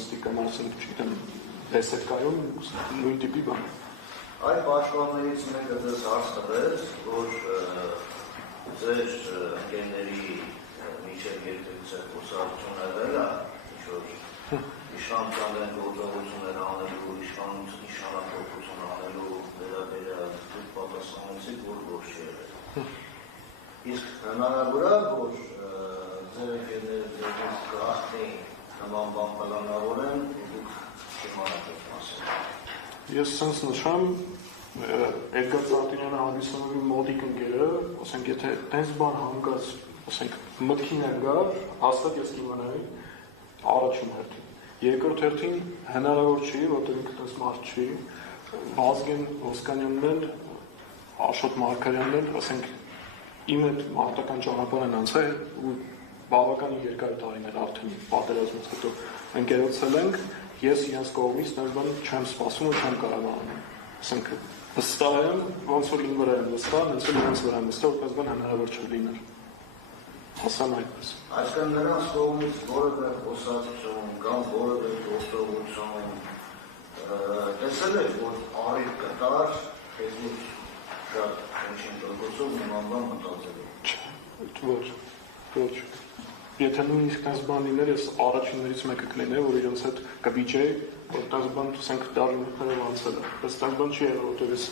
diagnostika մասին չգիտեմ տեսեք կայուն նույն տիպի բան։ Այդ պաշտոններից մեկը դες հարց տվեց, որ ձեր ընկերների միջև երկրի խոսակցություն եղել է, ինչ-որ իշխանության դեմ գործողություններ անելու, իշխանափոխություն անելու վերաբերյալ պատասխանեցիք, որ ոչ չի եղել։ Իսկ հնարավոր է, որ ձեր ընկերները ձեզանից գաղտնի նման բան պլանավորեն, դուք չիմանաք այդ մասին։ Ես սենց նշեմ, Էդգար Ծարտինյանը Հանդիսանովի մոտիկ ընկերը, ասենք եթե տենց բան հանգած, ասենք մտքին են գար, հաստատ ես կիմանայի առաջին հերթին։ Երկրորդ հերթին հնարավոր չի, որտեղ ինքը տես մարդ չի, Վազգեն Ոսկանյանն էլ, Աշոտ Մարգարյանն էլ, ասենք իմ այդ մարտական ճանապարհ են անցել ու բավականին երկար տարիներ արդեն պատերազմից հետո ընկերոցել ենք, ես իրենց կողմից նոր բան չեմ սպասում ու չեմ կարող անել։ Ասենք վստահ եմ, ոնց որ իմ վրա եմ վստահ, հենց էլ իրենց վրա եմ վստահ, որպես բան հնարավոր չէ լինել։ Ասեմ այդպես։ Այսինքն նրանց կողմից որևէ խոսակցություն կամ որևէ գործողություն տեսել եք, որ արիք կտար, Facebook շատ ինչին դրգոցով նման բան մտածելու։ Ոչ։ Եթե նույնիսկ տես բան լիներ, ես առաջիններից մեկը կլինեի, որ իրենց հետ կվիճեի, որ տես բան ասենք դարումներով անցել է։ Բայց տես բան չի եղել, որտեղ ես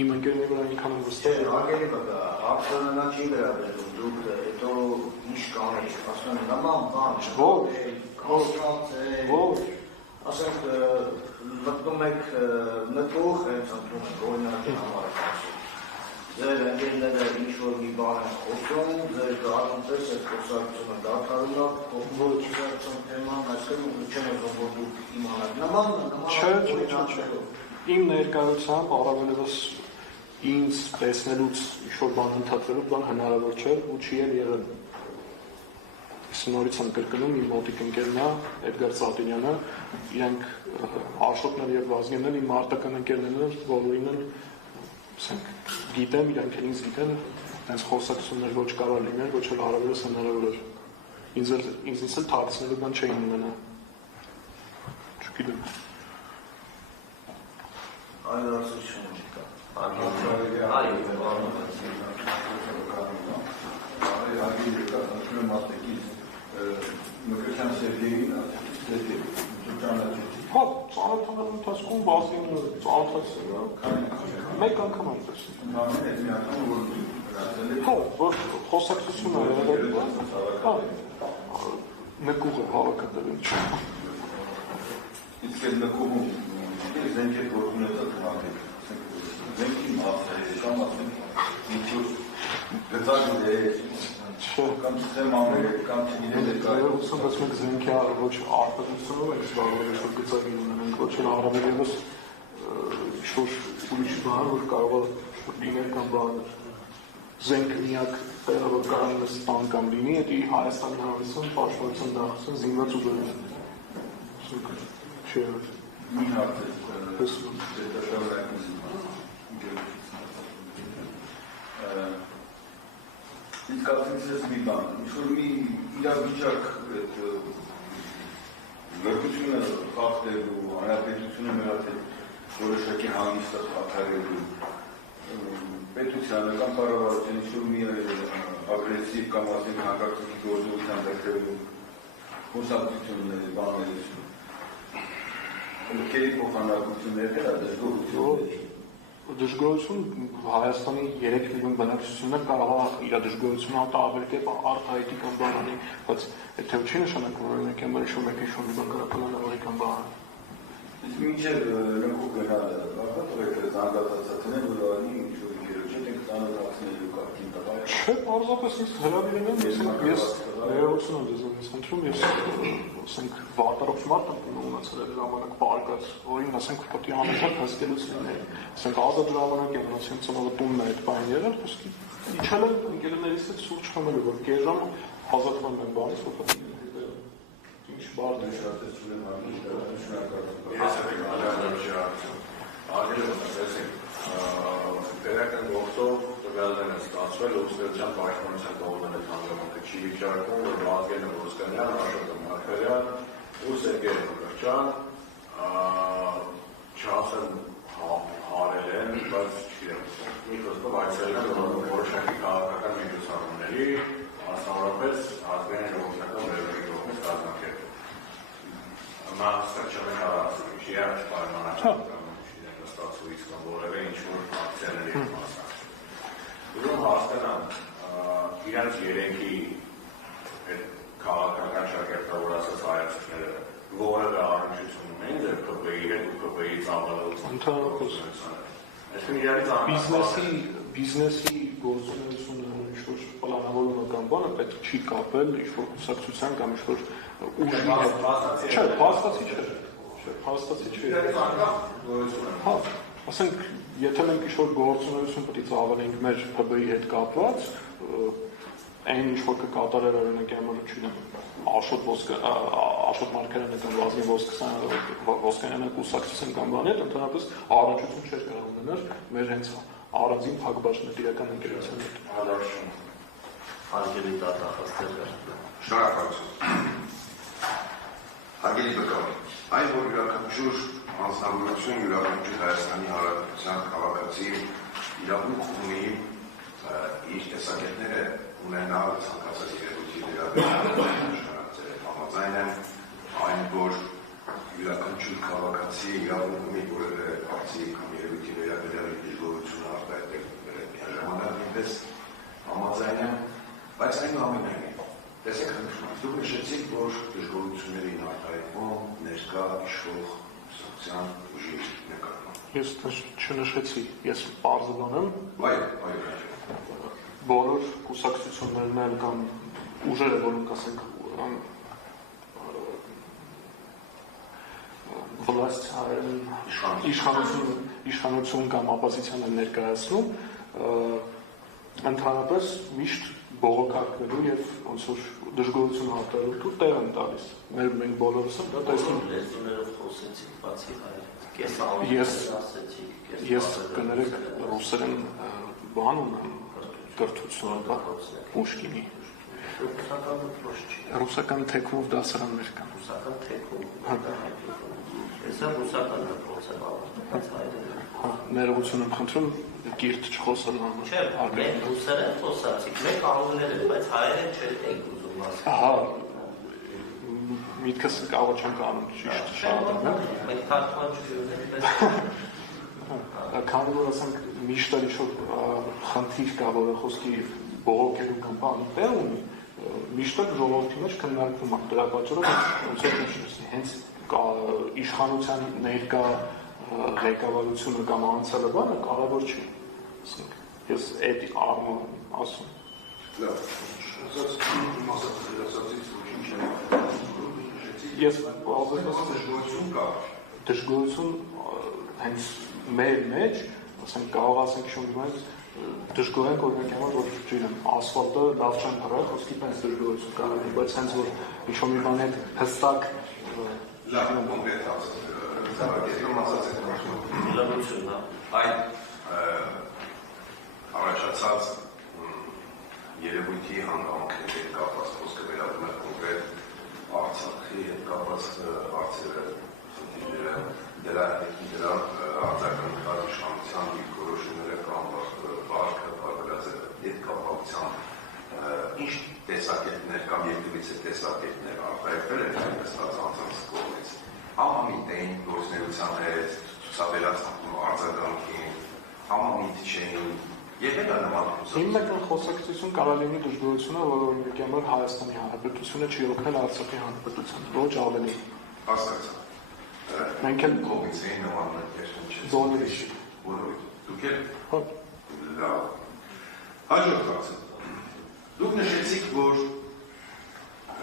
իմ ընկերների վրա այնքան եմ վստահ։ Չէ, հարգելի բակա, ակցիոնը չի վերաբերում, դուք հետո ինչ կանեիք, ասում են նման բան, ոչ, ասենք մտնում եք մտող, հենց ընտրում եք օրինակի համար ձեր ընկերները ինչ-որ մի բան են խոսում, ձեր գաղտնպես այդ խոսակցությունը դադարում է, խոսակցություն թեման, այսինքն չեն ուզում, որ դուք իմանաք նման Չէ, իմ ներկայությամբ առավելևս ինձ տեսնելուց ինչ-որ բան ընդհատվելու բան հնարավոր չէ ու չի էլ եղել։ Ես նորից եմ կրկնում, իմ մոտիկ ընկերն է, Էդգար Ծարտինյանը, իրենք Աշոտն էլ և Վազգենն էլ, իմ մարտական ընկերներն էլ, բոլորին էլ գիտեմ, իրանք ինձ գիտեն, հենց խոսակցություններ ոչ կարող լիներ, ոչ էլ առավելս հնարավոր էր։ Ինձ էլ թաքցնելու բան չէին ունենա։ Չգիտեմ։ Այլ հարցություն չկա։ Հա, ծանոթանալու ընթացքում Վազգենը ծանոթացել է, մեկ անգամ այնպես։ Հա, որ խոսակցություն է եղել, հա, նկուղ է հավաքատեղին չէ։ Իսկ այդ նկուղում զենք է որ ունեցած հավաքել, զենքի մասը, կամ ասենք ինչ-որ գծակն է, կամ սեմ անել, կամ չգիտել է կայ։ Բայց մենք զենքի ոչ արտադրությունով ենք կարող ինչ-որ գծակին ունենենք, ոչ էլ առավելևս ինչ-որ ուրիշ բան, որ կարող է լինել կամ բաներ։ Զենքը միակ տեղը, որ կարող է ստան կամ լինի, դա Հայաստանի Հանրապետության պաշտպանության նախարարության զինված ուժերն են։ Չէ։ Մի հարց իսկ ասենց ես մի բան, ինչ-որ մի իրավիճակ լրգությունը խախտելու, հանրապետությունը մեր հետ որոշակի հանգիստը խաթարելու, պետությանը կամ կառավարության ինչ-որ մի ագրեսիվ կամ ասենք հակակցքի գործողության դեպքերում խոսակցություններ, բաներ Կերի փոխանակություններ է դժգոհություն։ Դժգոհություն Հայաստանի 3 միլիոն բնակչություններ կարող է իր դժգոհությունը արտահայտել արտահայտի կամ բանանի, բայց եթե չի նշանակում որ մենք եմ ինչ-որ մեկի շոյի բան կարապանալի կամ բան։ Իսկ մինչև նկուղ գնալը, բաղը զանգատացածն որ անի ինչ-որ գերոջետ ենք ծանոթացնելու կարգին տղա։ Չէ, պարզապես ինձ հրավիրել են, ես ներողություն եմ ձեզանից խնդրում, ես ասենք վարտարոց մարդ եմ ունեցել այդ ժամանակ պարկած, որին ասենք պետք է անհետք հսկելուց լիներ, ասենք ազատ ժամանակ եմ ասենք ծնողը տունն է այդ բան եղել, խոսքի իջել եմ ընկերներից հետ սուրճ խմելու, որ կերժամ ազատվում եմ բանից, որ պետք է ինչ բարդ է շատ չունեմ արմին, շնորհակալ Ես եմ ալերգիա Տեղական գործով տվյալներ են ստացվել ուսումնական պաշտպանության կողմից հանգամանքը չի վիճարկում, որ Վազգենը Ոսկանյան, Աշոտը Մարգարյան, ու Սերգեյ Մկրտչյան չասեմ հարել են, բայց չգիտեմ, մի խոսքով այցելել են որոշակի քաղաքական միջոցառումների, մասնավորապես ազգային ժողովրդական վերաբերյալ կողմից կազմակերպել։ Մահստակ չեմ հարացել, չի պայմանական ստացվույց կամ որևէ ինչ-որ ակցիաների մասնակցել։ Ուրեմն հասկանան իրանց երենքի քաղաքական շարքերտավոր ասած հայացքները որևէ առնչություն ունեն ձեր ԿՊ-ի հետ ու ԿՊ-ի ծավալության։ Ընդհանրապես բիզնեսի գործունեությունը ինչ-որ պլանավորումը կամ բանը պետք չի կապել ինչ-որ կուսակցության կամ ինչ-որ ուժի հետ։ Չէ, փաստացի չէ։ Հա, ասենք, եթե մենք ինչ-որ գործունեություն պետք է ծավալենք մեր ՊԲ-ի հետ կապված, այն ինչ-որ կկատարել օրինակ չունեմ Աշոտ Մարգարյանը կամ Վազգեն Ոսկանյանը կուսակցության կամ բանի հետ ընդհանրապես առնչություն չէր կարող ունենալ մեր հենց առանձին փակbaşներ իրական ընկերության հետ։ Հարգելի դատախազներ։ Շնորհակալություն։ Հարգելի բկավ, այն որ յուրաքանչյուր անձնավորություն յուրաքանչյուր Հայաստանի Հանրապետության քաղաքացի իրավունք ունի իր տեսակետները ունենալ ցանկացած իրավունքի վերաբերյալ համաձայն եմ այն որ յուրաքանչյուր քաղաքացի իրավունք ունի որևէ արծիվ կամ երևույթի վերաբերյալ դժգոհություն արտահայտել միաժամանակ նույնպես համաձայն եմ, բայց այնուամենայնիվ տեսեք դուք նշեցիք որ դժգոհությունների արտահայտվում ներկա իշխող կուսակցության ուժի նկատմամբ։ Ես չնշեցի, ես պարզվում եմ այո բոլոր կուսակցություններն էլ կամ ուժերը, որոնք ասենք վլաստ իշխանություն կամ ապոզիցիան են ներկայացնում, ընդհանրապես միշտ բողոքարկվելու եւ ոնց որ դժգոհություն արտահայտելու տեղ են տալիս։ Մենք բոլորս դա տեսնում ենք։ Լեզուներով խոսեցիք, բացի հայերեն։ Ես կներեք ռուսերեն բան ունեմ կրթություն Պուշկինի։ Ռուսական թեքվով դասարաններ կան։ Ռուսական թեքվով։ Ես ռուսական դպրոց եմ ավարտել, բայց հայերեն։ Ներողություն եմ խնդրում կիրթ չխոսել համար։ Չէ, մենք ռուսերեն խոսացիք, մենք անգլերեն, բայց հայերեն չենք ուզում ասել։ Ահա, միտքս կարող չեմ կանում ճիշտ շարունակել։ Մենք թարգմանչությունների պես։ Քանի որ ասենք միշտ ինչ-որ խնդիր կա, որը խոսքի բողոքելու կամ բանի տեղ ունի, միշտ ժողովրդի մեջ քննարկվում է դրա պատճառով ոնց է հենց իշխանության ներկա ղեկավարությունը կամ անցյալը բանը կարևոր չի։ Ես այդ առնում ասում։ Լավ, ես դժգոհություն կա։ Դժգոհություն հենց մեր մեջ, ասենք կարող ասենք շուտով դժգոհ ենք օրինակ համար որ չգիտեմ ասֆալտը լավ չեն հրել, խոսքի պես դժգոհություն կա, բայց հենց որ ինչ-որ մի բան հետ հստակ լավ կոնկրետ ասած։ Ես ասած եմ լավություն, այն առաջացած երևույթի հանգամանքների հետ կապված խոսքը վերաբերում է կոնկրետ Արցախի հետ կապված հարցերը, խնդիրները, դրա արձագանքած իշխանության դիրքորոշումները կամ վարկը վարկրած հետ կապակցությամբ ինչ տեսակետներ կամ երկրից է տեսակետներ արտահայտվել են հայտնված անձանց կողմից համամիտային գործունեության հետ ցուցաբերական արձագանքին համամիտ չէին Եղել է նման հիմնական խոսակցություն կարող լինի դժգոհությունը, որ օրինակ համար Հայաստանի Հանրապետությունը չի օգնել Արցախի Հանրապետությանը, ոչ ավելի։ Հասկացա։ Մենք էլ կողմից էին նման ներկայացում բոլորի չի։ բոլորի։ Դուք եք։ Հա։ Լավ։ Հաջորդ հարցը։ Դուք նշեցիք, որ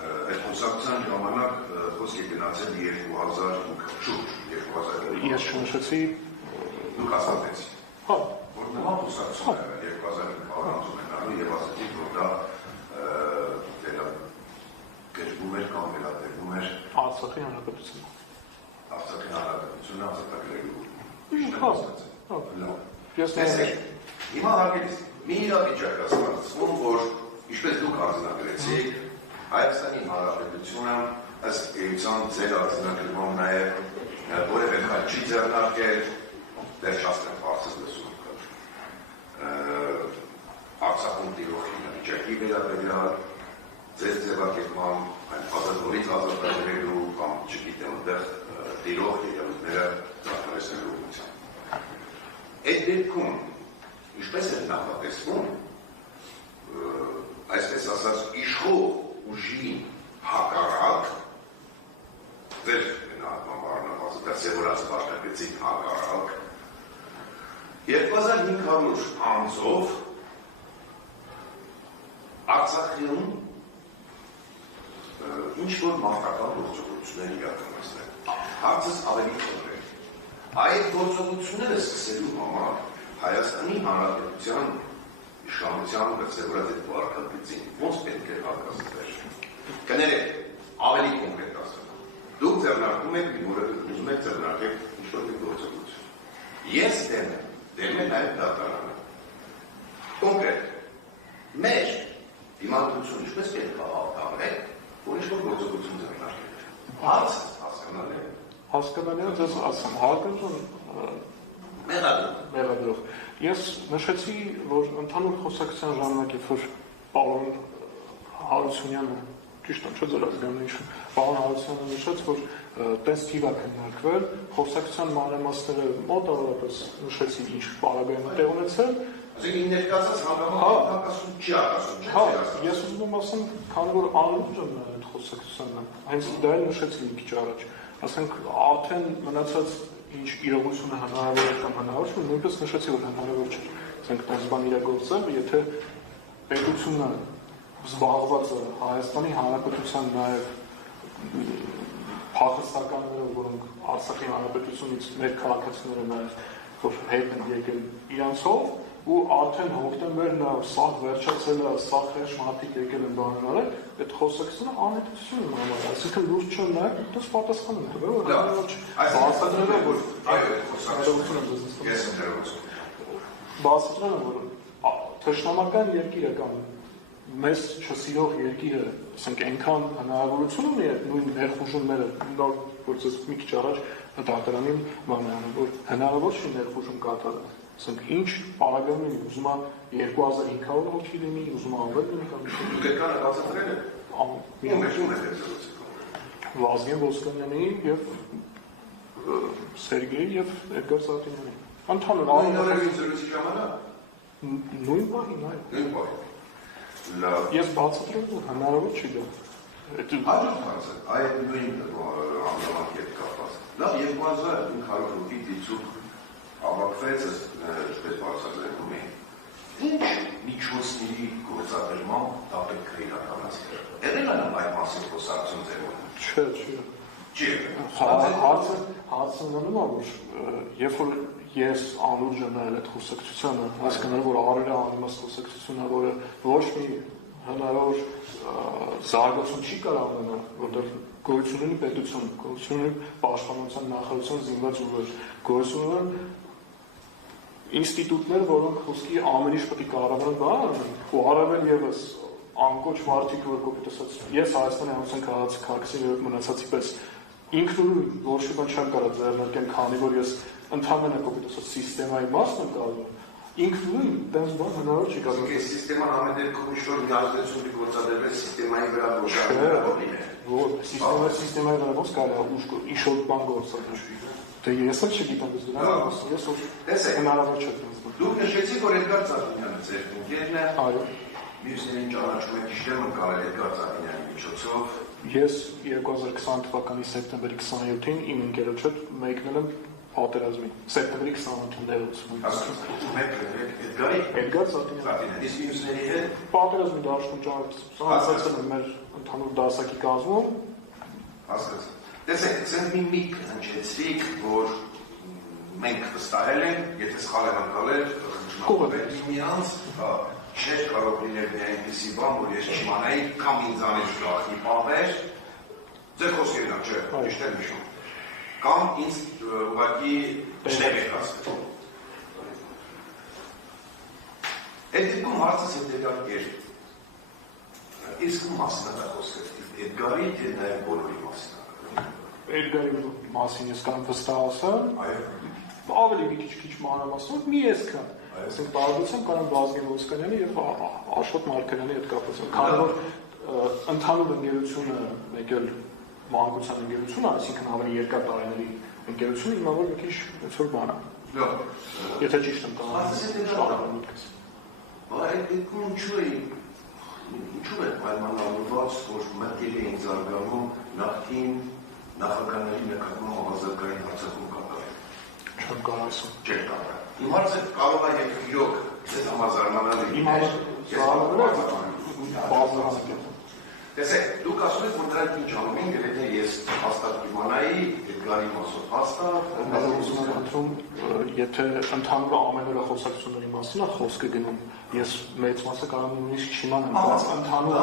այդ խոսակցության ժամանակ խոսք է գնացել 2000 Ես չնշեցի դուք ասացիք։ Հա։ Որ նման խոսակցություն 2000 առանցում են եւ ասացիք, որ դա գերբում էր կամ վերաբերվում էր Արցախի Հանրապետությունը։ Արցախի Հանրապետությունը ազատագրելու։ Հա։ Լավ։ Ես տեսեք, հիմա հարգելիս մի իրավիճակ ասում, որ ինչպես դուք արձանագրեցիք, Հայաստանի Հանրապետությունը ըստ էության ձեր արձանագրման նաև որևէ խաչ չի ձեռնարկել, դեռ շաստեն բարձր լսում Արցախում տիրող իրավիճակի վերաբերյալ, ձեր ձևակերպման, այն ազատորից ազատագրելու կամ չգիտեմ այնտեղ տիրող իրավիճակները ծառայեցնելու ուղղությամբ։ Այդ դեպքում ինչպես է նախատեսվում, այսպես ասած, իշխող ուժի հակառակ, ձեր նահատմամարնապազը դասևորած պաշտակեցիկ հակառակ, 2500 անձով Արցախում ինչ-որ մարդական գործողություններ իրականացնել։ Հարցս ավելի խորհ է։ Այդ գործողությունները սկսելու համար Հայաստանի Հանրապետության իշխանության դասևորած այդ վարկագծին ոնց պետք է հակազդել։ Կներեք, ավելի կոնկրետ ասեմ։ Դուք ձեռնարկում եք ուզում եք ձեռնարկել ինչ-որ գործողություն։ Ես դեմ եմ այդ դատարանը։ Կոնկրետ, մեր դիմադրություն ինչպես պետք է հավաքվել, որ ինչ-որ գործողություն ձեռնարկել։ Հարցը հասկանալի է։ Հասկանալի է, ձեզ ասեմ, հակազդում մեղադրող։ Ես նշեցի, որ ընդհանուր խոսակցության ժամանակ, երբ որ պարոն Հարությունյանը, ճիշտ է, չէ՞ ձեր ազգանունը, պարոն Հարությունյանը նշեց, որ տես թիվ է քննարկվել, խոսակցության մանրամասները մոտավորապես նշեցի ինչ պարագայում տեղ ունեցել։ Այսինքն ներկայացած հանգամանքն չի ակասում, չէ՞։ Հա, ես ուզում եմ ասեմ, քանի որ անլուրջ եմ այդ խոսակցությանը, հենց դա էլ նշեցի մի քիչ առաջ, ասենք արդեն մնացած ինչ իրողությունը հնարավոր է կամ հնարավոր չէ, նույնպես նշեցի, որ հնարավոր չէ, ասենք տես բան իրագործել, եթե պետությունը զբաղված է Հայաստանի Հանրապետության նաև փախստականներով, որոնք Արցախի Հանրապետությունից մեր քաղաքացիները նաև որ հետ են եկել իրանցով, ու արդեն հոկտեմբերն է, սաղ վերջացել է, սաղ հերջ մարդիկ եկել են բանն արել, այդ խոսակցությունը անհետություն է համար, այսինքն լուրջ չեն նաև, դες պատասխան են տվել, որ բացատրել որ բացատրել են, որ թշնամական երկիր է կամ մեզ չսիրող երկիրը, ասենք այնքան հնարավորություն ունի այդ նույն ներխուժումները, նոր որ ձեզ մի քիչ առաջ դատարանին բանանը, որ հնարավոր չի ներխուժում կատարել, ասենք ինչ պարագայում լինի, ուզում է 2500 հոգի լինի, ուզում է ավել լինի կամ Դուք եկանը բացատրել եք։ Ում է Վազգեն Ոսկանյանի և Սերգեյի և Էդգար Սարդինյանի ընդհանուր նորերին զրույցի ժամանակ։ Նույն պահին, այո։ Նույն պահին։ Ես բացատրել որ հնարավոր չի դա։ Այո, այդ նույն հանգամանքի հետ կապված։ Լավ 2500 հոգի դիցուկ հավաքվեց, ինչպես բացատրում էին։ Ինչ միջոցների գործադրմամբ դա պետք է իրականացնել։ Եղել է այդ մասին խոսակցություն ձևով։ Չէ։ Հարցը նրանում է, որ երբ որ ես անուրջը նայել այդ խոսակցությանը, հասկանալ, որ առերը անիմաստ խոսակցությունը, որը ոչ մի հնարավոր զարգացում չի կարող ունենալ, որտեղ գոյություն ունի պետություն, գոյություն ունի պաշտպանության նախարարության զինված ուժեր, գոյություն ունեն ինստիտուտներ, որոնք խոսքի ամեն ինչ պետք է կառավարեն բան, ու առավել ևս անկոչ մարդիկ, որ կոպիտ ասած, ես Հայաստանի Հանրապետության քաղաքացի երբ մնացածի պես ինքնուրույն ոչ մի բան չեմ կարող ձեռնարկել, քանի որ ես ընդհանրապես կոպիտ ասած սիստեմայի մասն եմ կարող, ինքնուրույն տենց բան հնարավոր չի կարող։ Այս սիստեման ամեն դեպքում ինչ-որ մի ազդեցություն գործադրել սիստեմայի վրա ոչ լիներ։ Որ սիստեմայի վրա ոնց կարող է ուժ ինչ-որ բան գործադրել։ Դե ես էլ չգիտեմ, ես դրանից ասում, ես որ հնարավոր չէ տենց բան։ Դուք նշեցիք, որ Էդգար Սարդինյանը ձեր ընկերն է։ Այո։ Մյուսներին ճանաչում եք, իշտեմ ընկալել Էդգար Սարդինյանի միջոցով։ Ես 2020 թվականի սեպտեմբերի 27-ին իմ ընկերոջ հետ մեկնել եմ պատերազմի։ Սեպտեմբերի 28-ին դերուցում։ Էդգար Սարդինյանը։ Իսկ մյուսների հետ պատերազմի դաշտում ծանոթացել եմ մեր ընդհանուր դասակի կազմում։ Հասկացա։ Տեսեք, ցենց մի միք հնչեցրիք, որ մենք վստահել ենք, եթե սխալ եմ ընկալել, խնջնավորել միմյանց, չէր կարող լինել մի այնպիսի բան, որ ես չիմանայի կամ ինձանից գախնի պահվեր, ձեր խոսքերն է, չէ, ճիշտ եմ հիշում, կամ ինձ ուղղակի շտեղ եք ասել։ Այդ դեպքում հարցս հետևյալ էր, Իսկ մասնա խոսքը Էդգարի դե նաև բոլորի մասնա։ Էդգարի մասին ես կարող վստահ ասեմ, ավելի մի քիչ մանրամասնով մի այսքան։ Այսինքն տարբերությամբ կարող Վազգեն Ոսկանյանի եւ Աշոտ Մարգարյանի հետ կապված։ Քանի որ ընդհանուր ընկերությունը մեկ էլ մանկության ընկերությունը, այսինքն ավելի երկար տարիների ընկերությունը, հիմա որ մի քիչ ոնց որ բան է։ Լավ։ Եթե ճիշտ եմ կարողանում միտքս։ Այդ ինչու է պայմանավորված, որ մտել էին զարգանում նախկին նախագահների նկատմամբ հավասարակային հարձակում կատարել։ Չեմ կարող ասում։ Չէ՞ կարող։ Իմ հարցը կարող է իրոք ձեզ համազարմանալ։ Իմ հարցը Տեսեք, դուք ասում եք, որ դրանք ինչ անում են, եւ եթե ես հաստատ իմանայի, Էդգարի մասով հաստատ, եթե ընդհանուր ամենօրյա խոսակցությունների մասին է խոսքը գնում, ես մեծ մասը կարող եմ նույնիսկ չիմանամ, բայց ընդհանուր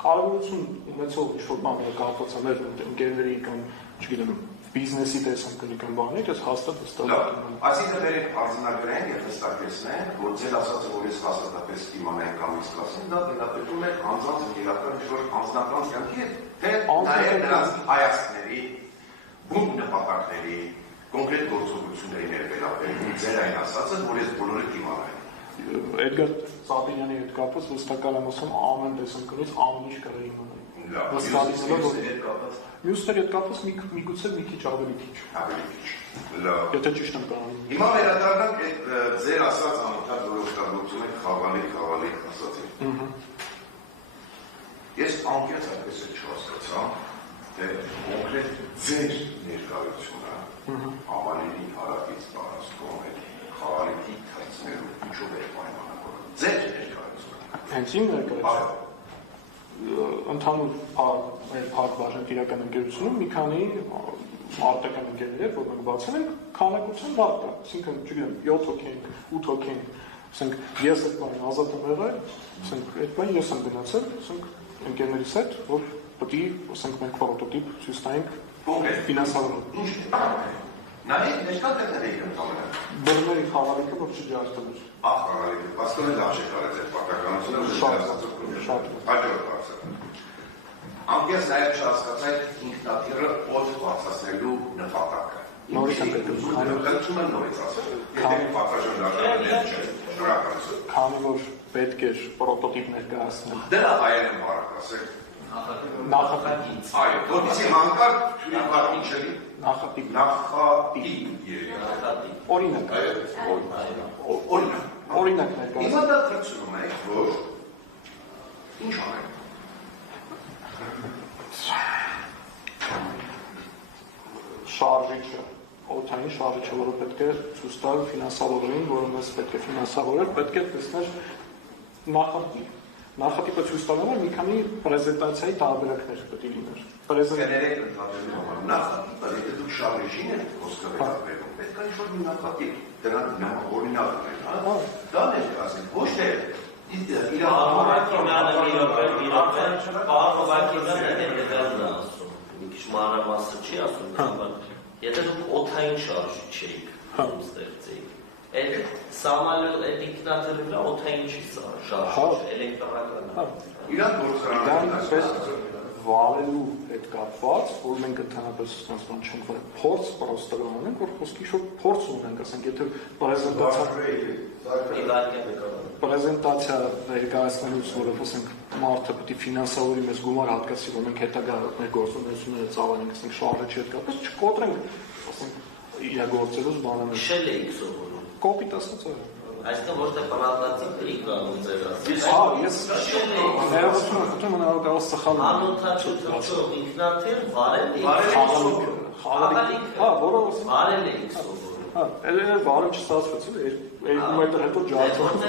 կարողություն ունեցող ինչ-որ բաներ կապված է մեր ընկերների կամ, չգիտեմ, բիզնեսի տեսանկյունի կամ բաներ, ես հաստատ վստահ եմ։ Այսինքն վերեք արձանագրենք եւ հստակեցնենք, որ ձեր ասածը, որ ես հաստատապես իմանայի կամ իսկ ասեմ, դա դեպքում է անձանց իրական ինչ-որ անձնական կյանքի հետ, թե նաեւ նրանց հայացքների, բուն նպատակների, կոնկրետ գործողությունների ներվերաբերում ձեր այն ասածը, որ ես բոլորը կիմանայի։ Էդգար Սաբինյանի հետ կապված վստահ եմ ասում ամեն տեսանկյունից ամեն ինչ կարող իմանալ։ Մյուսների հետ կապված միգուցե մի քիչ ավելի քիչ։ Ավելի քիչ։ Լավ։ Եթե ճիշտ եմ կարողանում։ Հիմա վերադառնանք այդ ձեր ասած անօթաց որոշակցությունը խաղալի ասացին։ Ես անկեղծ այդպես չհասկացա, թե կոնկրետ ձեր ներկայությունը Համալիրի հարավից տարածքում է խաղալիքի թայցներում ինչով է պայմանավորված։ Ձեր ներկայությունը։ Հենց իմ ներկայությունը։ Ընդհանուր փակ բաժան իրական ընկերությունում մի քանի արտական ընկերներ, որ մենք բացել ենք, քանակության վառ կա, այսինքն, չգիտեմ, 7 հոգի ենք, 8 հոգի ենք, ասենք, ես այդ բանը ազատ եմ եղել, ասենք, այդ բանը ես եմ գնացել, ասենք, ընկերներիս հետ, որ պետք է, ասենք, մենք պրոտոտիպ ցույց տանենք ֆինանսավորում։ Ինչ է։ Նայեք, ներկա տեղների եմ տալը։ Բռների խաղալիքը, որ չջարդել էր։ Խաղալիքը, բաստոնը լավ չէ կարեց այդ պարտականությունը, շատ։ Հաջորդ հարցը։ Անկեղծ նաև չհասկացա ինքնաթիռը օդ բարձրացնելու նպատակը։ Նորից եմ գտնում, խնդրում եմ նորից ասել։ Եթե պատրաստում դարձնել չէ, շնորհակալություն։ Քանի որ պետք էր պրոտոտիպ ներկայացնել։ Դրա հայերեն բառը ասեք։ Նախատիպ։ Այո, որպեսզի հանկարծ թույլ բառին չելի։ Նախատիպ։ Օրինակ։ Օրինակ ներկայացնել։ Հիմա դա թրծում եք, որ ինչ անենք։ Շարժիչը, օդային շարժիչը, որը պետք է ցույց տալ ֆինանսավորին, որը մեզ պետք է ֆինանսավորել, պետք է տեսնել նախատիպ։ Նախատիպը ցույց տալու համար մի քանի պրեզենտացիայի տարբերակներ պետք է լիներ։ Կներեք ընդհանրելու համար նախատիպը, եթե դուք շարժիչին եք խոսքը վերաբերում, պետք է ինչ-որ մի նախատիպ, դրանք օրինակ ունեն, դա ներկայացնենք, ոչ թե Եթե դուք օդային շարժիչ էիք ստեղծեիք, այդ սահմանել այդ ինքնաթիռի վրա օդային չի շարժիչ, էլեկտրական է։ Իրանք գործարանում վարելու հետ կապված, որ մենք ընդհանրապես ասած բան չենք վարել, փորձ պրոստը անենք, որ խոսքի շուտ փորձ ունենք, ասենք, եթե պրեզենտացիա ներկայացնելուց, որը ասենք մարդը պետք է ֆինանսավորի մեզ գումար հատկացի, որ մենք հետագա մեր գործունեությունները ծավալենք, ասենք շարժիչի հետ կապված, չկոտրենք, ասենք, իրագործելուց բանանը։ Քշել էիք սովորում։ Կոպիտ ասած է։ Այսինքն ոչ թե պրակտիկ էիք անում ձեր ասած։ Ես ներողություն խնդրում եմ կարող սխալ անօթաչու թռչող ինքնաթիռ վարել էիք։ խաղալիքը, որը վարել էիք սովորում։ Էլ վարում չստացվեց, 2 մետր հետո ջարդում։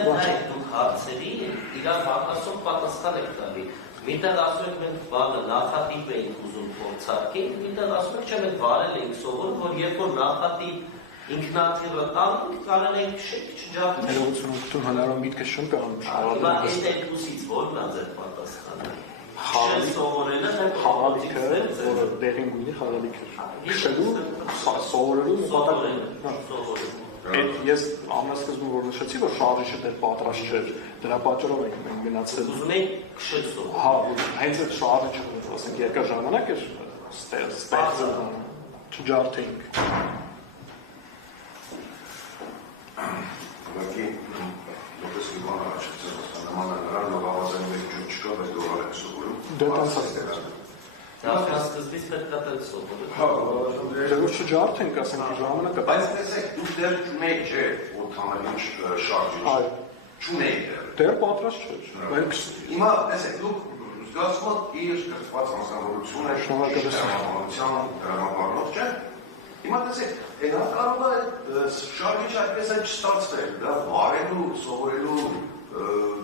Դուք հարցերի իրար հակասող պատասխան եք տալի։ Միտեղ ասում եք մենք բանը նախատիպ էինք ուզում փորձարկենք, միտեղ ասում եք չէ մենք վարել էինք սովորում, որ երբ որ նախատիպ ինքնաթիռը տանք, կարող ենք քշել չջարդել։ Ներողություն խնդրում հնարավոր միտքը շուն կարող Հիմա այդ երկուսից որն է ձեր պատասխանը։ Խաղալիքը, որը դեղին գույնի խաղալիք էր։ Քշելու, սովորելու նպատակ։ Ես ամենասկզբում որ նշեցի, որ շարժիչը դեռ պատրաստ չէր, դրա պատճառով ենք գնացել։ Ուզում եք քշել սովորել։ Հա, հենց այդ շարժիչը, ասենք, երկար ժամանակ էր ստեղծել, չջարդեինք։ Ուղղակի որպես մի բան առաջացել, նման է նրան, որ ավազանի մեկ ջուր չկա, բայց դողալ եք սովորում։ Դե տենց է։ Դա սկզբից պետք է դել սովորել։ Հա, Դե որ չջարդենք, ասենք, ժամանակը։ բայց տեսեք, դուք դեռ չունեք, չէ, որ համենինչ շարժիչ։ Այո, Չունեք դեռ։ դեռ պատրաստ չէր։ Հիմա տեսեք, դուք զգացում իր կրծված անձնավորություն է, շնորհակալություն, դրամապարով չէ։ Հիմա տեսեք, դա կարող է շարժիչ այդպես է չստացվել, դա վարելու, սովորելու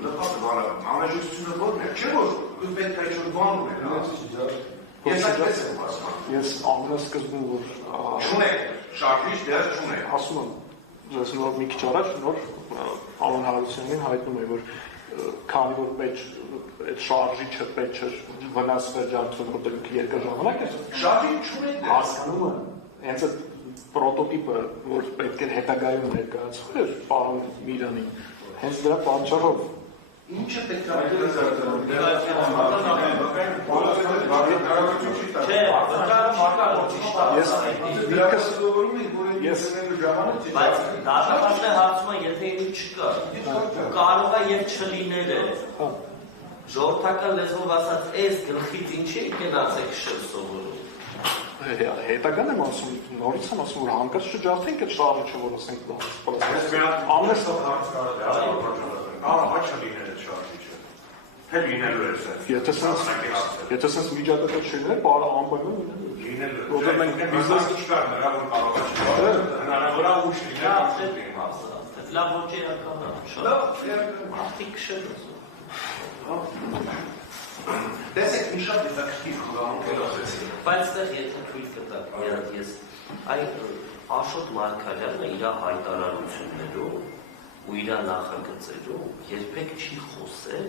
նպատակը, անհրաժեշտությունը որն է, չէ՞ որ դուք պետք է ինչ-որ բան ունեք։ Ես այդպես եմ հասկանում։ Ես ամենասկզբում որ Չունեք, շարժիչ դեռ չունեք։ ասում եմ, ես նոր մի քիչ առաջ նոր Արոն Հարությունյանին հայտնում եմ, որ քանի որ այդ շարժիչը պետք չէր վնասվել ջարդել, որտեղ երկար ժամանակ է։ Շարժիչ չունեք դեռ։ Հասկանում եմ, հենց այդ պրոտոտիպը, որ պետք է հետագայում ներկայացվել էր պարոն Միրանին, հենց դրա պատճառով Ինչը պետք է Բայց դաշնապաշտը հարցում է, եթե ինչ չկա, կարող է և չլինել է։ Ժողովրդական լեզվով ասած, այս գլխից ինչի եք գնացեք քշել սովորում։ հետագան եմ ասում, նորից եմ ասում, որ հանկարծ չջարդենք այդ շարժիչը, որ ասենք Եթե սենց միջակայքը չլիներ, պարը անպայման լինելու։ Որտեղ մենք բիզնես չկար, նրա որ կարող է չկար, հնարավոր է ուշ լինել։ Լավ ոչ երական է, մարդիկ քշել ուզում։ Տեսեք, մի շատ հետաքրքիր խորհուրդ ասեցի։ Բայց այդտեղ եթե թույլ կտակ, ես Աշոտ Մարգարյանը իր հայտարարություններում ու իր նախագծերում երբեք չի խոսել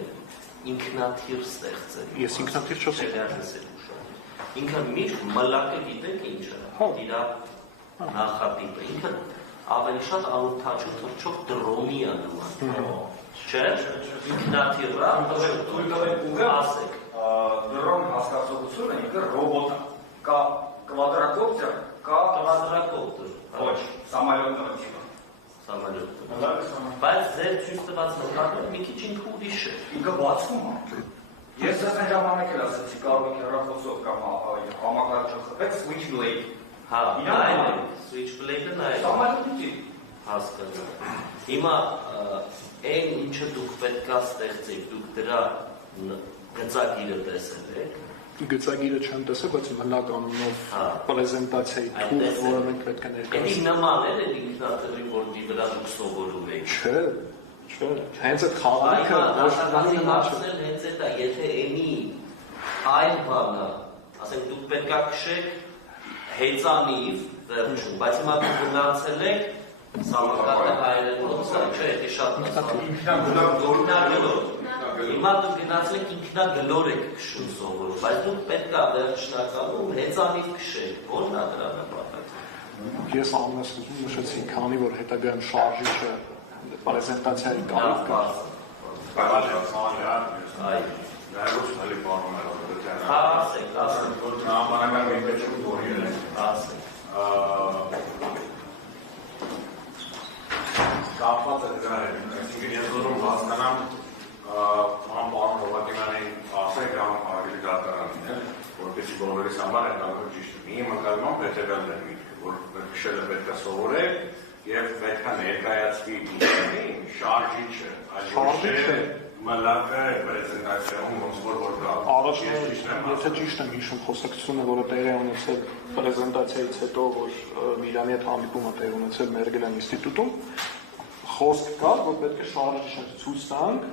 ինքնաթիռ ստեղծել։ Ես ինքնաթիռ չասեմ։ Ինքը միշտ մլակը գիտեք ինչ է, իր նախատիպը, ինքը ավելի շատ անօթաչու թռչող դրոնի է նման։ Չէ՞, ինքնաթիռը, ասեք։ Դրոն հասկացողությունը ինքը ռոբոտ է, կա կվադրակոպտեր, կա կվադրակոպտեր, ոչ, սամալյոտները չկա։ Բայց ձեր ցույց տված նկարները մի քիչ ինքը ուրիշ է։ Ինքը բացվում է։ Ես այս ժամանակ էլ ասեցի, կարող եք հեռախոսով կամ համակարգչով խփեք switchblade։ Հա, նայել եք, switchblade-ը նայել։ Սամալյոտի հասկանում։ Հիմա այն ինչը դուք պետք է ստեղծեք, դուք դրա գծագիրը տեսել եք։ Գծագիրը չեմ տեսել, բայց մլակ անունով պրեզենտացիայի թուղթ, որը մենք պետք է ներկայացնենք։ Էդի նման է ինքնաթիռի, որի վրա դուք սովորում եք։ Չէ, հենց այդ խաղալիքը աշխատանքի հարցն էլ հենց այդ է, եթե էնի այլ բանը, ասենք դուք պետք է քշեք հեծանիվ վերջում, բայց հիմա դուք գնացել եք Սամակատը հայերենոց, չէ, էդի շատ ինքնագլոր։ Հիմա դուք գնացել եք ինքնագլոր եք քշում սովորում, բայց դուք պետք է վերջնականում հեծանիվ քշեք, որն է դրա նպատակը։ Ես ամենասկզբում նշեցի, քանի որ հետագայում շարժիչը պրեզենտացիայի կարիք կա։ Կապված է դրա հետ, այսինքն ես ուզում հասկանամ պարոն Հովհաննիսյանին ասեք ավելի դատարանին, որպեսզի բոլորիս համար հետագայում ճիշտ լինի։ Իմ ընկալմամբ հետևյալն է միտքը, որ քշելը պետք է սովորեք եւ պետք է ներկայացվի շարժիչը, այլ մլակը պրեզենտացիայում ոնց որ կա։ Առաջ եթե ճիշտ եմ հիշում խոսակցությունը, որը տեղի ունեցել պրեզենտացիայից հետո, որ Միրանի հետ հանդիպումը տեղի ունեցել Մերգելյան ինստիտուտում, խոսք կար, որ պետք է շարժիչը ցույց տանք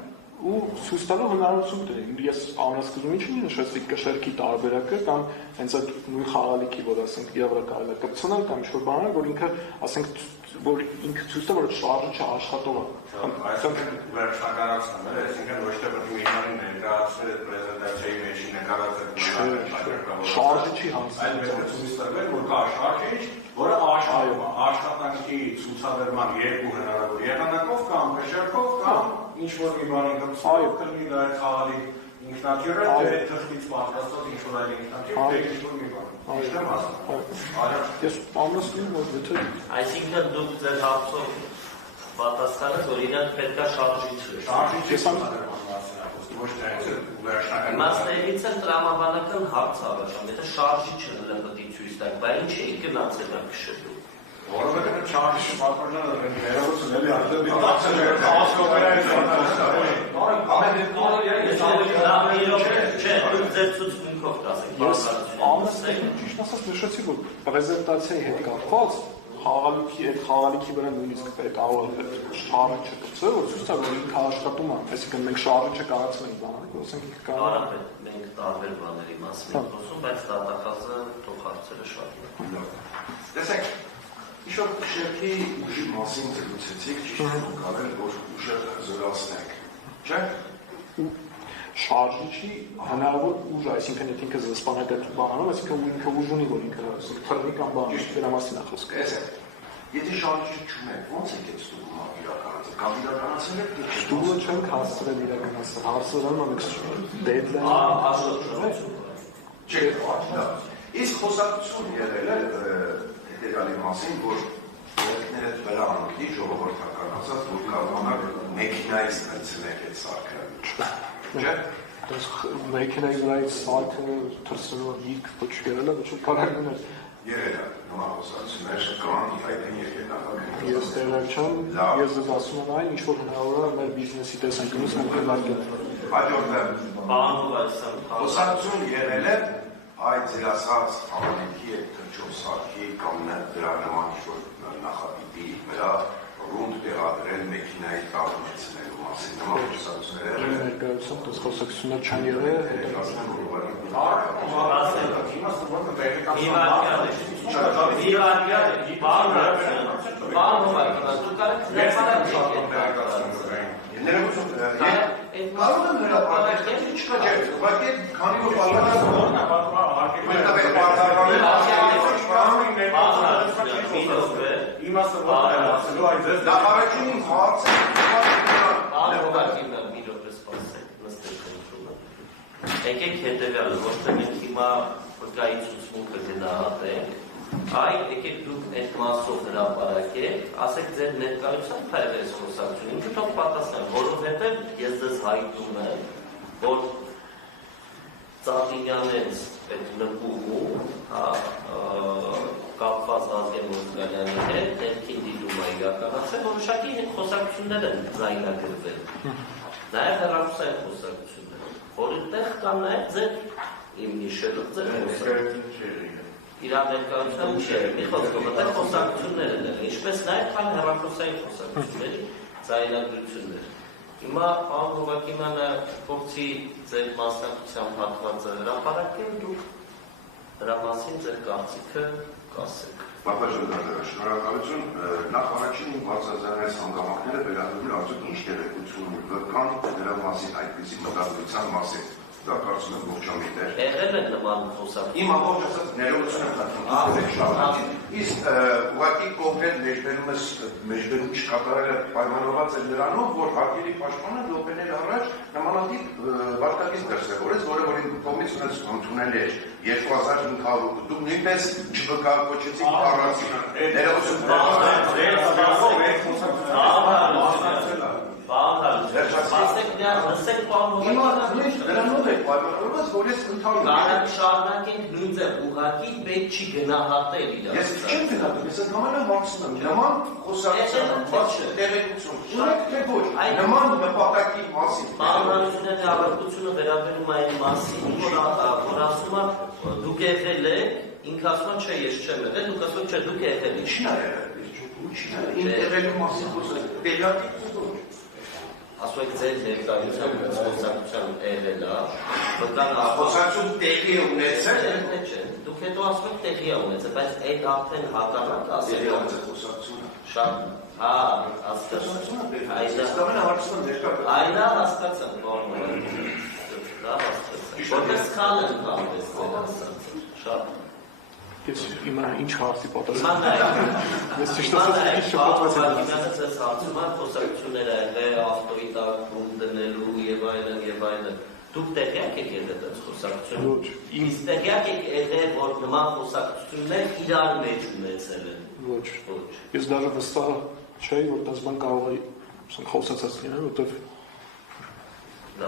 ու ցույց տալու հնարավորություն տրենք։ Ես ամենասկզբում ինչի նշեցի կշերքի տարբերակը կամ հենց այդ նույն խաղալիքի, որ ասենք եվրո կարելի է կպցնել կամ ինչ-որ բաներ, որ ինքը ասենք որ ինքը ցույց տա, որ շարժիչը աշխատող է։ Այսինքն վերջնականացնում է, այսինքն ոչ թե պետք է Միրանին ներկայացնել այդ պրեզենտացիայի մեջ նկարած այդ շարժիչի Այլ հանձնելը։ մեկ ցույց տվել, որ կա շարժիչ, որը աշխատում է, աշխատանքի ցուցադրման երկու հնարավոր եղանակով կամ փշերքով կամ ինչ-որ մի բանի գծով, կլինի դա խաղալի ինքնաթիռը, թե թղթից պատրաստված ինչ-որ այլ ինքնաթիռ, թե ինչ-որ մի բան։ Ինչն եմ ասում։ Ես ամուսնու որ եթե Այսինքն դուք ձեր հարցով պատասխանը, որ իրանք պետք է շարժիչ լինի։ Շարժիչի ցուցադրման մասին է խոսքը, ոչ թե վերջնական։ Իմաստներից են տրամաբանական հարց առաջանում, եթե շարժիչը ԼՄՏ-ի ցույց տակ, բայց ինչ է գնացել դա քշելու։ Որովհետև շարժիչը պատմությունը ներողություն էլի արդեն դիտացել է, ասկոպերային Չէ, դուք ձեր ցուցմունքով կասեք, ամուսնու ճիշտ ասած նշեցի որ պրեզենտացիայի հետ կապված խաղալիքի վրա նույնիսկ կարող է շարժիչը գծել, որ ցույց տա որ ինքը աշխատում է, այսինքն մենք շարժիչը կարողացնենք բանալ, ասենք ինքը կարող է։ Մենք տարբեր բաների մասին ենք խոսում, բայց դատախազը թող հարցերը շատ են։ Տեսեք, ինչ-որ շերքի ուժի մասին զրուցեցիք, ճիշտ է նկարել, որ ուժը զորացնենք, չէ՞։ Շարժիչի հնարավոր ուժ, այսինքն եթե ինքը զսպանագետ բանանում, այսինքն ինքը ուժ ունի, որ ինքը թռնի կամ բան, դրա մասին է խոսքը։ Տեսեք, եթե շարժիչը չունենք, ո՞նց եք այդ ստուգումը իրականացել, կամ իրականացել եք, թե ստուգումը չենք հասցրել իրականացնել, հարցերն անենք դեդլայն Չէ, իսկ խոսակցություն եղել է հետևյալի մասին, որ երկները վրա անկի ժողովրդական ասած, որ կարողանալ մեքենայից նցնեք այդ սարքը։ Չէ՞։ Մեքենայի վրայից սարքը թռցնելով գիրք ոչ եղել է, ոչ կարող է Եղել է, նման խոսակցություններ կան, այդ են եկել նախագծում։ Ես տեղակ չեմ, ես ձեզ ասում եմ այն, ինչ-որ հնարավոր է մեր բիզնեսի տեսանկյունից հնարավոր։ Հաջորդը Բանովացան խոսակցություն եղել է այդ զրասած համալիրքի հետ թրջող սարքի կամ դրա նման ինչ-որ նախատիպի վրա ռունդ տեղադրել մեքենայի կառուցելու մասին։ Նման խոսակցություններ եղել են։ Ներկայությամբ դες խոսակցություններ չեն եղել, Կարող եմ հրապարակել, չկա չէ, ուղղակի քանի որ նախարարությունին հարց Եկեք հետևյալը, ոչ թե մենք հիմա վկայի ցուցմունքը գնահատենք, այ եկեք դուք այդ մասով հրապարակեք, ասեք ձեր ներկայությամբ փայլես խոսակցություն, ինքը թող պատասխան, որովհետև ես ձեզ հայտնում եմ, որ Ծաղինյանից այդ նկուղում, կապված Վազգեն Մոսկալյանի հետ, ներքին դիտում է իրականացել, որոշակի հետ խոսակցություններ են ձայնագրվել, նաև հեռախոսային խոսակցություններ, որ այդտեղ կան նաև ձեր իմ հիշելով ձեր խոսակցություններ։ Իրար ներկայությամբ չէ, մի խոսքով, այդտեղ խոսակցություններ են, ինչպես նաև կան հեռախոսային խոսակցությունների ձայնագրություններ։ Հիմա պարոն Հովակիմյանը փորձի ձեր մասնակցությամբ հատվածը հրապարակել, դուք դրա մասին ձեր կարծիքը կասեք։ Շնորհակալություն, նախ առաջին բարձրացնած հանգամանքները վերաբերում արդյոք ինչ տեղեկություն կան դրա մասին այդպիսի մտածության մասին։ Դա կարծում եմ ողջամիտ էր։ Եղել են նման խոսակցություն։ Իմ ամբողջ ասած ներողություն եմ խնդրում։ Իսկ ուղղակի կոնկրետ մեջբերում չկատարելը պայմանավորված է նրանով, որ հարկերի պաշտպանը րոպեներ առաջ նմանատիպ վարկագիծ դրսևորեց, որը որ իմ կողմից ընդունել էր 2500 դուք նույնպես չվկայակոչեցիք առանցին Նրանով եք պայմանավորված, որ ես ընդհանուր Կարակ շարունակենք նույն ձև, ուղղակի պետք չի գնահատել իրար։ Ես չեմ գնահատում, ես ընդհանրապես հարցնում եմ, նման խոսակցություն, տեղեկություն, ունեք թե ոչ, նման նպատակի մասին։ Պարոնությունների առարկությունը վերաբերում է այն մասին, որ ասում է դուք եղել եք, ինքը ասում է չէ, ես չեմ եղել, դուք ասում եք չէ, դուք եղել եք։ Չի եղել, իմ եղելու մասին խոսել, տեղյակ ասում եք ձեր ներկայությամբ խոսակցության եղել է, խոսակցություն տեղի է ունեցել, չէ, դուք հետո ասում եք տեղի է ունեցել, բայց այդ արդեն հակառակ ասել է խոսակցությունը։ Շատ, հասկացա։ Այդա հասկացա, որտե սկալ են կամպես ձեր ասացը։ Շատ։ Ես իմա ինչ հարցի պատասխան։ Իմա նայ։ Ես ճիշտ ասած ինչ շփոթվեցի։ Բայց հարցում են խոսակցությունները եղել ավտոյի տակում դնելու եւ այլն։ Դուք տեղյակ եք եղել այդ խոսակցությունը։ Ոչ։ Իսկ տեղյակ եք եղել, որ նման խոսակցություններ իրար մեջ ունեցել են։ Ոչ։ Ոչ։ Ես даже վստահ չէի, որ դες բան կարող է խոսացած լինել, որտեվ Դա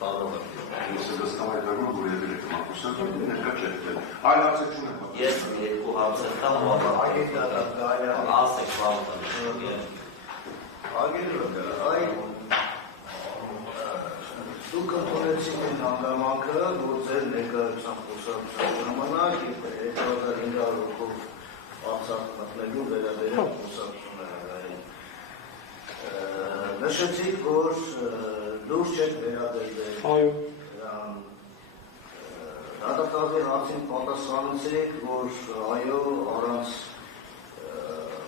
բանով է։ Ես վստահ եմ, որ եղել է կամակուսակցություն, ներկա չէ։ Այլ հարցեր չունեմ։ Ես երկու հարցեր տամ ու ասեք բանը։ Դուք ընդունեցիք այն հանգամանքը, որ ձեր ներկայության խոսակցության ժամանակ եւ 2500 հոգով Արցախ մտնելու վերաբերյալ խոսակցությունները նշեցիք, որ դուրս չեք վերաբերվել։ այո, Հատակազի հարցին պատասխանեցիք, որ այո, առանց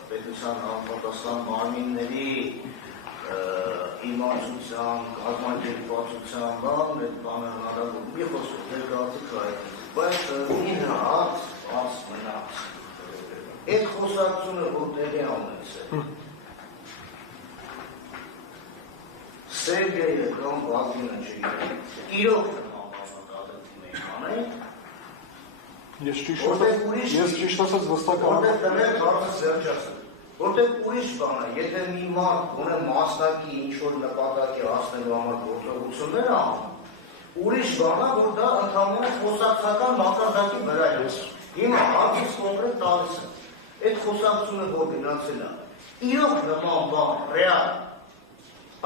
պետության համապատասխան մարմինների իմացության, կազմակերպվածության բան, այդ բանը հնարավոր մի խոսքով դեր կարծիքը այդ, բայց մի հատ անց մնաց։ Այդ խոսակցությունը որ տեղի ունեցել։ Սերգեյը կամ Վազգենը չի։ Իրոք ես ճիշտ ասած վստահ եմ։ Որտեղ դրել հարցը սերճասը։ Որտեղ ուրիշ բան է, եթե մի մարդ գոնե մասնակի ինչ-որ նպատակի հասնելու համար գործողություններ անում, ուրիշ բան է, որ դա ընդհանրապես խոսակցական մակարդակի վրա է։ Հիմա հարցից կոնկրետ տալիս եմ։ Այդ խոսակցությունը որ գնացել է, իրոք նման բան ռեալ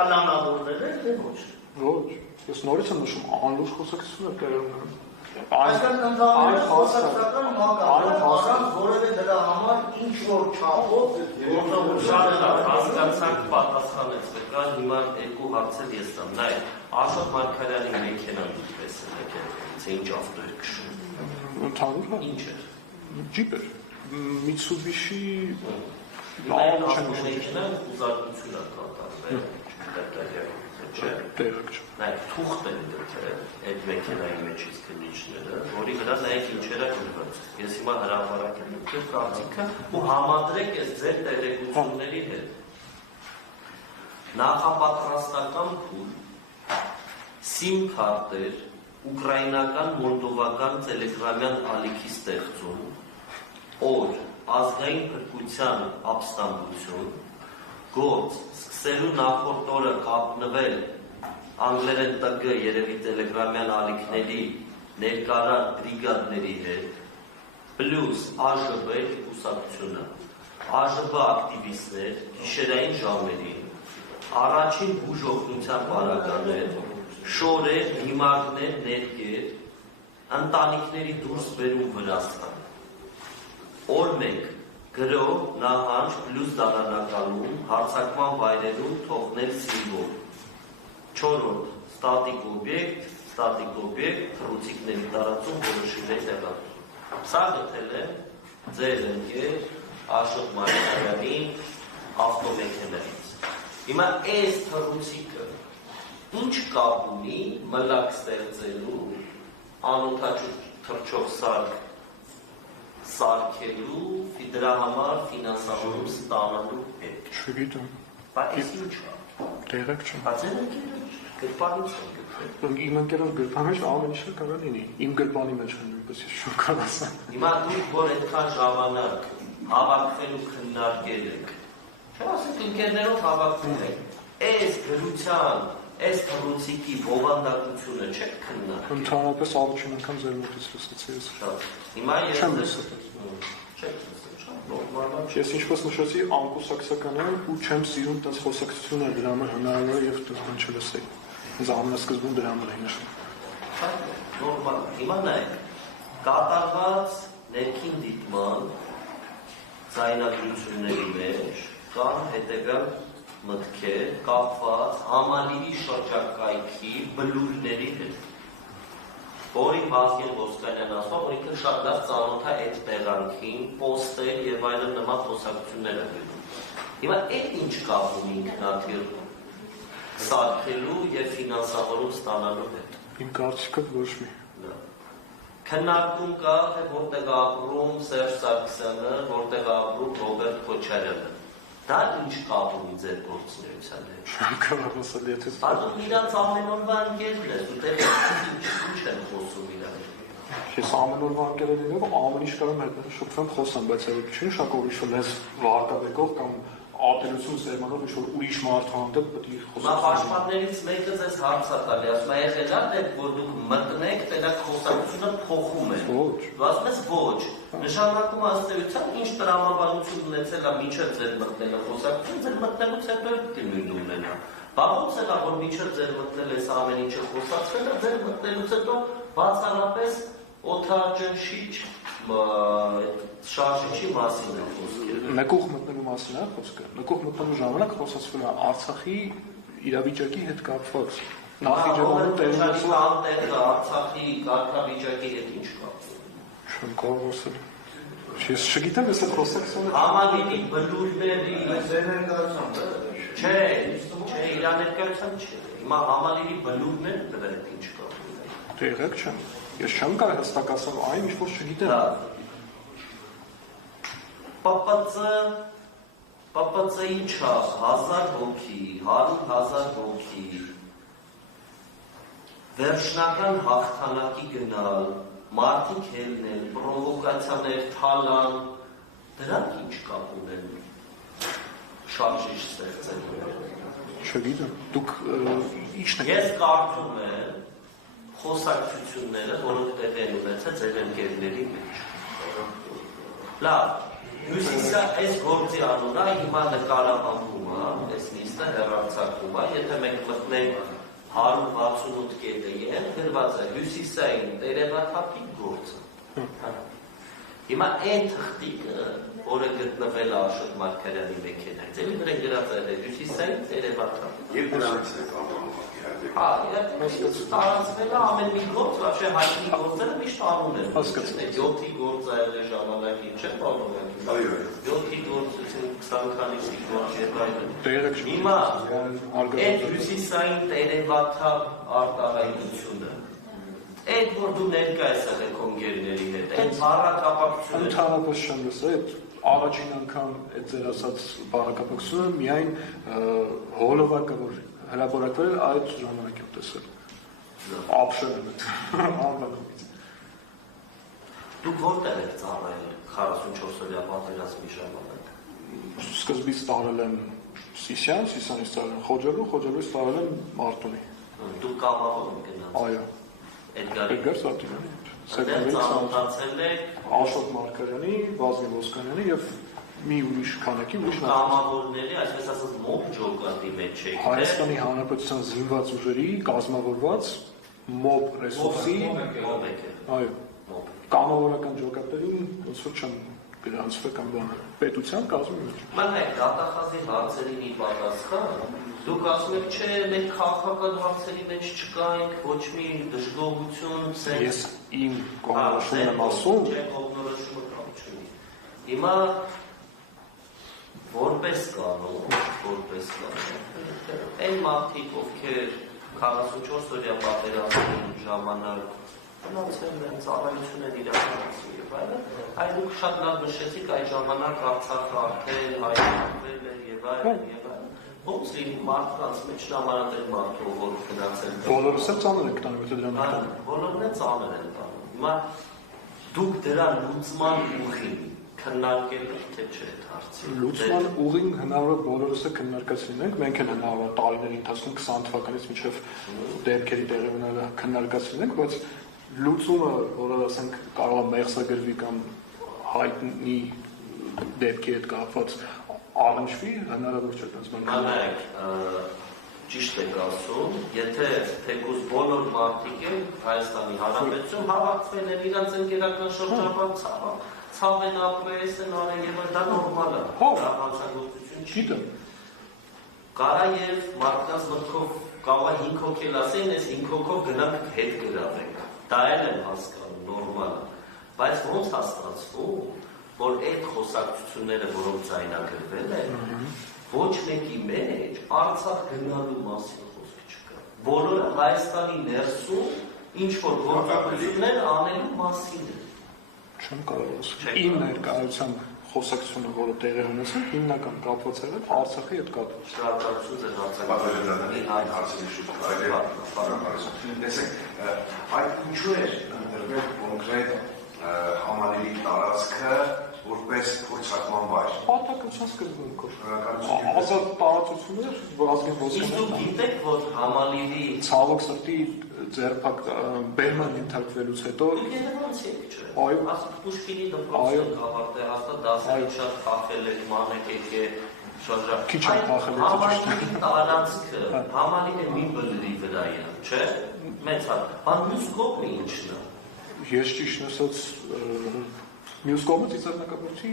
պլանավորվել է, թե ոչ։ Ոչ, ես նորից եմ նշում, անլուրջ խոսակցություն է տեղում։ Այսինքն ընդհանրապես խոսակցական մակարդակ առանց որևէ դրա համար ինչ-որ չափով Հասկանացանք պատասխանեցեք, կան հիմա երկու հարցեր ես տամ, նայ, Աշոտ Մարգարյանի մեքենան դուքպես եք, ինչ ավտո էր քշում։ Ընդհանուր է։ Ինչ էր։ Ջիպ էր։ Mitsubishi Այն ավտոմեքենան ուզարկություն է կատարվել, տեղակ չէ։ Նայ, թուղթ են դրել այդ մեքենայի մեջից քննիչները, որի վրա նայեք ինչեր է գրված։ Ես հիմա հրապարակել եմ ձեր կարծիքը ու համադրեք այս ձեր տեղեկությունների հետ։ Նախապատրաստական փուլ, SIM քարտեր, ուկրաինական, մոլդովական տելեգրամյան ալիքի ստեղծում, օր, ազգային փրկության ապստամբություն, գործ, սկսելու նախորդ օրը կապնվել անգլերեն ՏԳ երևի տելեգրամյան ալիքների ներկարար բրիգադների հետ, պլյուս ԱԺԲ կուսակցությունը, ԱԺԲ ակտիվիստներ, գիշերային ժամերին, առաջին բուժօգնության պարագաներ, շորեր, հիմարներ, ներկեր, ընտանիքների դուրս բերում Վրաստան։ Օր 1 գրող, նահանջ, պլյուս դարանականում, հարցակման վայրերում թողնել սիմվոլ։ 4-րդ, ստատիկ օբյեկտ, թռուցիկների տարածում որոշիչների տեղադրում։ Սա գտել է ձեր ընկեր Աշոտ Մարգարյանի ավտոմեքենայից։ Հիմա այս թռուցիկը ինչ կապ ունի մլակ ստեղծելու, անօդաչու թռչող սարք սարքելու, դրա համար ֆինանսավորում ստանալու հետ։ Չգիտեմ։ Բայց այս ինչ է։ Տեղակ չեմ։ Բայց այն գրպանից են գտել։ Իմ ընկերոջ գրպանի մեջ ամեն ինչ կարող է լինի։ Իմ գրպանի մեջ են նույնպես ես շուտ կարող ասեմ։ Հիմա դուք որ այդքան ժամանակ հավաքվելու քննարկել եք, չասեք ընկերներով հավաքվում եք, այս գրության, այս թռուցիկի բովանդակությունը չեք քննարկել։ Ընդհանրապես առաջին անգամ ձեր մոտից լսեցի ես։ Հիմա ես Չեմ լսել։ Ես ինչպես նշեցի, անկուսակցական եմ ու չեմ սիրում տես խոսակցություններ, դրա համար հնարավոր է եւ դրան չլսեի։ Ինձ ամենասկզբում դրա համար եմ նշում։ Նորմալ։ Հիմա նայեք, կատարված ներքին դիտման ձայնագրությունների մեջ կան հետևյալ մտքեր կապված համալիրի շրջակայքի բլուրների հետ, որի Վազգեն Ոսկանյան ասում, որ ինքը շատ լավ ծանոթ է այդ տեղանքին, պոստեր եւ այլն նման խոսակցություններ է գրում։ Հիմա այդ ինչ կապ ունի ինքնաթիռ սարքելու եւ ֆինանսավորում ստանալու հետ։ Իմ կարծիքով ոչ մի։ քննարկում կա, թե որտեղ ապրում Սերժ Սարգսյանը, որտեղ ապրում Ռոբերտ Քոչարյանը։ Դա ինչ կապ ունի ձեր գործունեության հետ։ Չեմ կարող ասել, եթե Արդյոք իրանց ամեն օրվա ընկերն ես, ու տեղ ինչ են խոսում իրար։ ես ամեն օրվա ընկերներով ամեն ինչ կարող եմ հետ շփվեմ խոսեմ, բայց չի նշանակում ուրիշ լեզ վարկաբեկող կամ ատելություն սերմանով ինչ-որ ուրիշ մարդու հանդեպ պետք է Հիմա պաշտպաններից մեկը ձեզ հարց է տալի, ասում է եղել է, որ դուք մտնեք, տենակ խոսակցությունը փոխում են։ Ոչ։ Դու ասում ես ոչ։ Նշանակում ըստ էության ինչ տրամաբանություն ունեցել է մինչև ձեր մտնելը խոսակցություն, ձեր մտնելուց հետո դիմույն ունենա։ Բաղուց է, որ մինչև ձեր մտնել ես ամեն ինչը խոսակցվել է, ձեր մտնելուց հետո բացառապես օդաճնշիչ շարժիչի մասին է խոսքը։ Նկուղ մտնելու մասին է խոսքը։ Նկուղ մտնելու ժամանակ խոսացվել է Արցախի իրավիճակի հետ կապված։ Նախիջևանում տեղի Արցախի կարգավիճակի հետ ինչ կապ։ Չեմ կարող ասել։ Ես չգիտեմ, ես այդ խոսակցությունը Համալիրի բլուրների Ձեր ներկայությամբ չէ, իրա ներկայությամբ չէ։ Հիմա համալիրի բլուրները դրա հետ ինչ կապ ունեն։ տեղեկ չեմ։ Ես չեմ կարող հստակ ասել այն, ինչ որ չգիտեմ։ ՊՊՑ ինչա 1000 հոգի, 100,000 հոգի վերջնական հաղթանակի գնալ, մարդիկ հելնել, պրովոկացիաներ թալան, դրանք ինչ կապ ունեն շարժիչ ստեղծելու։ Չգիտեմ։ Դուք ի՞նչն եք։ Ես կարդում եմ խոսակցությունները, որոնք տեղի են ունեցել ձեր ընկերների մեջ։ Լավ, հյուսիսը այս գործի անունը հիմա նկարահանվում է, այս նիստը հեռարձակվում է, եթե մենք մտնենք 168 կետը գրված է հյուսիսային տերևաթափի գործը։ Հիմա այն թղթիկը, որը գտնվել է Աշոտ Մարգարյանի մեքենայից, էլի վրա գրած է հյուսիսային տերևաթափ։ Եվ դրանից է կանոնում տարածվել է ամեն մի գործ, вообще հայտնի գործերը միշտ անում են։ 7-ի գործը այլ ժամանակին չէ բանովում։ 7-ի գործը 20 քանիսի գործ եւ այլն։ Հիմա այդ հյուսիսային տերևաթափ արտահայտությունը այդ որ դու ներկայս եղեք կոնգերների հետ, այդ բառակապակցությունը Ընդհանրապես չեմ լսել, այդ առաջին անգամ այդ ձեր ասած բառակապակցությունը միայն հոլովակը որ հրապարակվել այդ ժամանակի տեսել։ Ապշել եմ այդ անվանումից։ Դուք որտեղ եք ծառայել 44-օրյա պատերազմի ժամանակ։ Սկզբից տարել եմ Սիսիան, Սիսիանից տարել եմ Խոջալույց տարել եմ Մարտունի։ Դուք կամավոր եք գնացել։ Այո։ Էդգար Սարգսյանի։ Ծանոթացել եք Աշոտ Մարգարյանի, Վազգեն Ոսկանյանի եւ մի ուրիշ քանակի ուրիշ կամավորների, այսպես ասած, մոb ջոկատի մեջ եք։ Հայաստանի Հանրապետության զինված ուժերի կազմավորված մոb ռեսուրսի, այո, կամավորական ջոկատերին ոնց որ չեմ գրանցվել կամ բան պետության կազմի մեջ։ Մնայք դատախազի հարցերին ի պատասխան, դուք ասում եք, չէ, մենք քաղաքական հարցերի մեջ չկայինք, ոչ մի դժգոհություն, Ես իմ կողմնորոշումն եմ ասում։ Չէ, կողմնորոշումը կապ չունի։ Հիմա որպես կանոն, այն մարդիկ, ովքեր 44-օրյա պատերազմի ժամանակ մնացել են, ծառայություն են իրականացրել եւ այլն, այլ դուք շատ լավ նշեցիք այդ ժամանակ Արցախը արդեն հայտնվել է եւ այլն եւ այլն։ Ոնց է մարդկանց մեջ ժամանակել մարդու, որ գնացել են։ Բոլորս էլ ծանր են տանում, եթե դրան տանում։ Բոլորն էլ ծանր են տանում։ Հիմա դուք դրա լուծման ուղին քննարկել եք թե չէ այդ հարցը։ Լուծման ուղին հնարավոր բոլորս էլ քննարկացին ենք, մենք էլ հնարավոր տարիների ընթացքում 20 թվականից մինչև դեպքերի տեղի ունենալը քննարկացին ենք, բայց լուծումը, որը ասենք կարող է մեղսագրվի կամ հայտնի դեպքի հետ կապված առնչվի, հնարավոր չէ դրանց բան։ Կանայք, ճիշտ եք ասում, եթե թեկուզ բոլոր մարդիկ են Հայաստանի Հանրապետություն հավաքվել են իրանց ընկերական շրջապատում ցավ են ապրես են արել եւ դա նորմալ է։ Դա հանցագործություն չի։ Գիտեմ։ Կարա եւ մարդկանց մտքով կարող է 5 հոգի ասեն, այս 5 հոգով գնանք հետ գրավենք։ Դա էլ եմ հասկանում, նորմալ է։ Բայց ոնց հասկացվում, որ այդ խոսակցությունները, որոնք ձայնագրվել են, ոչ մեկի մեջ Արցախ գնալու մասին խոսք չկա։ Բոլորը Հայաստանի ներսում ինչ որ գործողություններ անելու մասին է։ Չեմ կարող ասել։ Իմ ներկայությամբ խոսակցությունը, որը տեղի ունեցել, հիմնական կապված եղել Արցախի հետ կապված։ Շնորհակալություն ձեր Պատերազմի հարցերի շուրջ այլ տեսեք, այդ ինչու է ընտրվել կոնկրետ համալիրի տարածքը որպես փորձարկման վայր։ Պատակության սկզբունքով։ Շնորհակալություն։ Ազատ տարածություններ, ազգային Իսկ դուք ոսկե գիտեք, որ համալիրի ցավոք սրտի ձերբակ բերման ենթարկվելուց հետո դուք Երևանցի եք, չէ՞։ Այո։ Ասում Պուշկինի դպրոցը կավարտել, հաստատ դասերից շատ խախել եք, մանեք եք է շարժակ։ Քիչ եմ խախել, Համալիրի տարածքը, համալիրը մի բլրի վրա է, չէ՞։ Մեծ հատ։ Բան մյուս կողմը ինչն է։ ես ճիշտ ասած մյուս կողմը ծիծեռնակաբրդի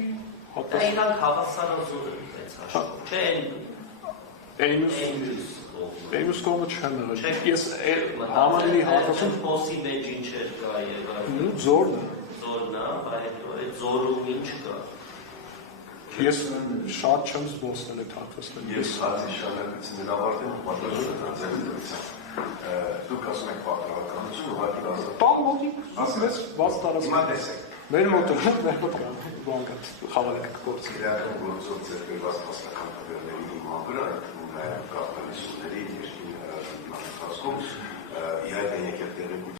Դա հատված իրանք հավասարազոր են մեծ հաշվով, չէ՞։ Էնուս կողմը չեմ եղել։ Ես համալիրի հատվածում փոսի մեջ ինչեր կա եւ այլն։ ձորն է։ Զորն է, բայց այդ զորում ինչ կա։ Ես շատ չեմ զբոսնել այդ հատվածները։ Ես հացի շարունակություններ ավարտեմ ու պատասխան ձեր դրությամբ։ Դուք ասում եք պատրաստականություն, ուղղակի ազատ։ Տան մոտի մեծ բաց տարածք։ Հիմա տեսեք, Մեր մոտ բանկա խավարակ գործ։ քրեական գործով ձեր բերված մասնական